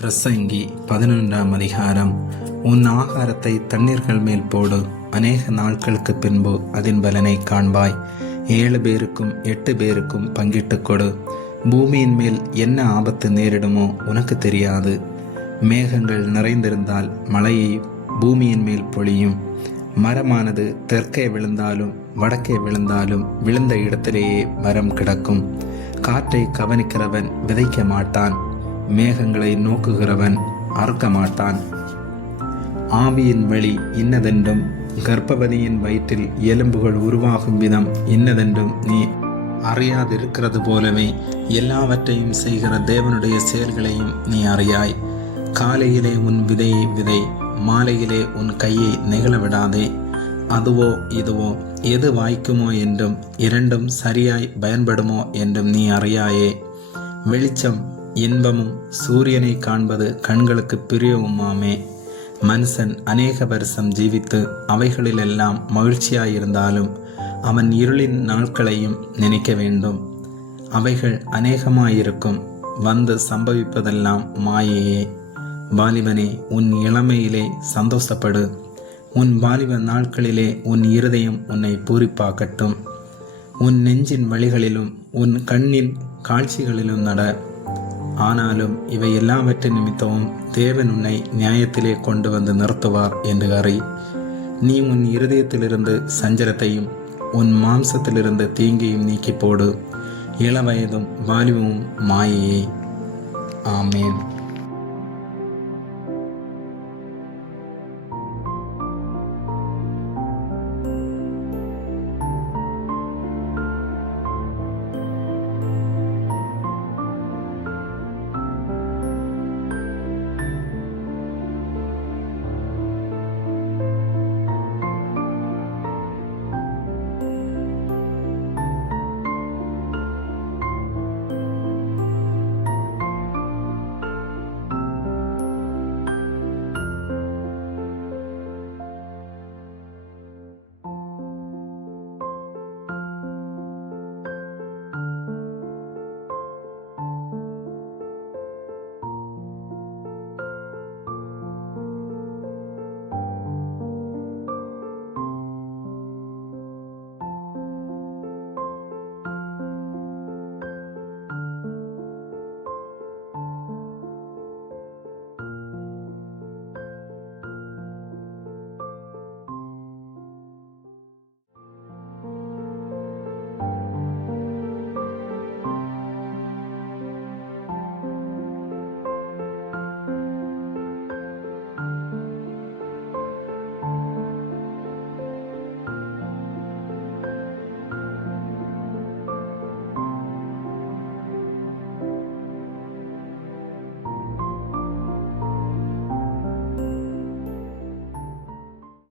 பிரசங்கி 11ஆம் அதிகாரம். உன் ஆகாரத்தை தண்ணீர்கள் மேல் போடு, அநேக நாட்களுக்கு பின்பு அதன் பலனை காண்பாய். 7 பேருக்கும் 8 பேருக்கும் பங்கிட்டு கொடு. பூமியின் மேல் என்ன ஆபத்து நேரிடுமோ உனக்கு தெரியாது. மேகங்கள் நிறைந்திருந்தால் மழையை பூமியின் மேல் பொழியும். மரமானது தெற்கே விழுந்தாலும் வடக்கே விழுந்தாலும் விழுந்த இடத்திலேயே மரம் கிடக்கும். காற்றை கவனிக்கிறவன் விதைக்க மாட்டான், மேகங்களை நோக்குகிறவன் அறுக்க மாட்டான். ஆவியின் வழி இன்னதென்றும் கர்ப்பவதியின் வயிற்றில் எலும்புகள் உருவாகும் விதம் இன்னதென்றும் நீ அறியாதிருக்கிறது போலவே எல்லாவற்றையும் செய்கிற தேவனுடைய செயல்களையும் நீ அறியாய். காலையிலே உன் விதையை விதை, மாலையிலே உன் கையை நெகிழ விடாதே. அதுவோ இதுவோ எது வாய்க்குமோ என்றும் இரண்டும் சரியாய் பயன்படுமோ என்றும் நீ அறியாயே. வெளிச்சம் இன்பமும் சூரியனை காண்பது கண்களுக்கு பிரியவுமாமே. மனுஷன் அநேக வருஷம் ஜீவித்து அவைகளிலெல்லாம் மகிழ்ச்சியாயிருந்தாலும் அவன் இருளின் நாட்களையும் நினைக்க வேண்டும். அவைகள் அநேகமாயிருக்கும், வந்து சம்பவிப்பதெல்லாம் மாயையே. வாலிபனே, உன் இளமையிலே சந்தோஷப்படு. உன் வாலிப நாட்களிலே உன் இருதயம் உன்னை பூரிப்பாக்கட்டும். உன் நெஞ்சின் வழிகளிலும் உன் கண்ணின் காட்சிகளிலும் நட. ஆனாலும் இவை எல்லாவற்றின் நிமித்தமும் தேவன் உன்னை நியாயத்திலே கொண்டு வந்து நிறுத்துவார் என்று அறி. நீ உன் இருதயத்திலிருந்து சஞ்சலத்தையும் உன் மாம்சத்திலிருந்து தீங்கையும் நீக்கி போடு. இளவயதும் வாலிபமும் மாயையே. ஆமேன்.